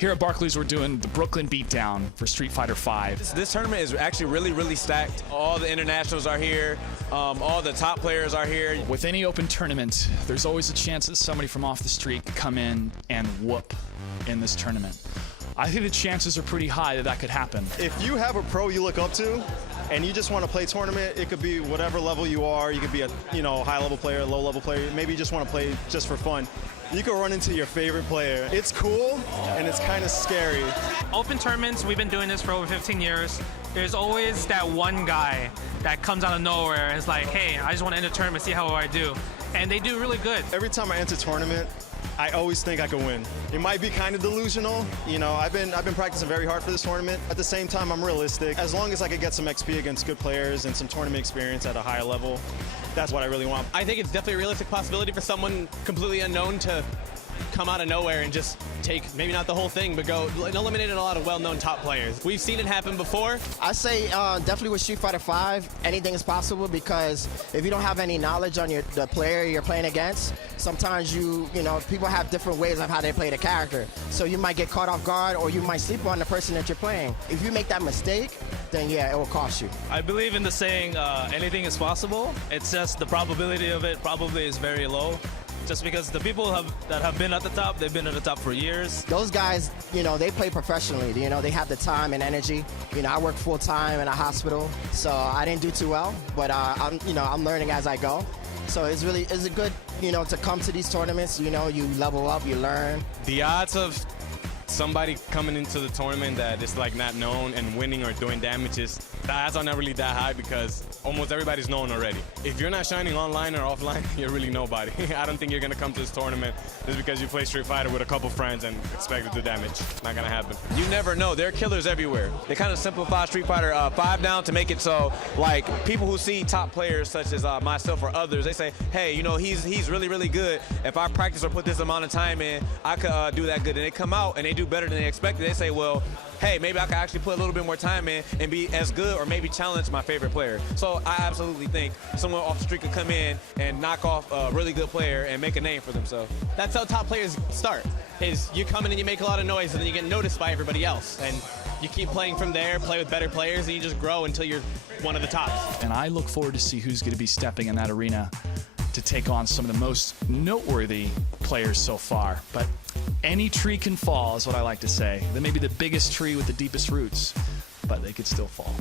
Here at Barclays, we're doing the Brooklyn Beatdown for Street Fighter V. This tournament is actually really stacked. All the internationals are here. All the top players are here. With any open tournament, there's always a chance that somebody from off the street could come in and whoop in this tournament. I think the chances are pretty high that that could happen. If you have a pro you look up to and you just want to play tournament, it could be whatever level you are. You could be a high-level player, low-level player. Maybe you just want to play just for fun. You could run into your favorite player. It's cool, and it's kind of scary. Open tournaments, we've been doing this for over 15 years. There's always that one guy that comes out of nowhere and is like, hey, I just want to enter a tournament, see how I do. And they do really good. Every time I enter a tournament, I always think I can win. It might be kind of delusional. I've been practicing very hard for this tournament. At the same time, I'm realistic. As long as I could get some XP against good players and some tournament experience at a higher level, that's what I really want. I think it's definitely a realistic possibility for someone completely unknown to come out of nowhere and just take, maybe not the whole thing, but go and eliminate a lot of well-known top players. We've seen it happen before. I say definitely with Street Fighter V, anything is possible, because if you don't have any knowledge on the player you're playing against, sometimes people have different ways of how they play the character. So you might get caught off guard, or you might sleep on the person that you're playing. If you make that mistake, then yeah, it will cost you. I believe in the saying, anything is possible. It's just the probability of it probably is very low. Just because the people that have been at the top, they've been at the top for years. Those guys, they play professionally. They have the time and energy. I work full time in a hospital, so I didn't do too well, but I'm learning as I go. So it's a good, to come to these tournaments. You level up, you learn. The odds of somebody coming into the tournament that is like not known and winning or doing damages, the odds are not really that high because almost everybody's known already. If you're not shining online or offline, you're really nobody. I don't think you're gonna come to this tournament just because you play Street Fighter with a couple friends and expect to do damage. Not gonna happen. You never know. There are killers everywhere. They kind of simplify Street Fighter 5 down to make it so, like, people who see top players such as myself or others, they say, hey, he's really good. If I practice or put this amount of time in, I could do that good. And they come out and they do better than they expected. They say, well, hey, maybe I could actually put a little bit more time in and be as good or maybe challenge my favorite player. So I absolutely think someone off the street could come in and knock off a really good player and make a name for themselves. That's how top players start, is you come in and you make a lot of noise and then you get noticed by everybody else. And you keep playing from there, play with better players, and you just grow until you're one of the tops. And I look forward to see who's going to be stepping in that arena to take on some of the most noteworthy players so far. But any tree can fall, is what I like to say. They may be the biggest tree with the deepest roots, but they could still fall.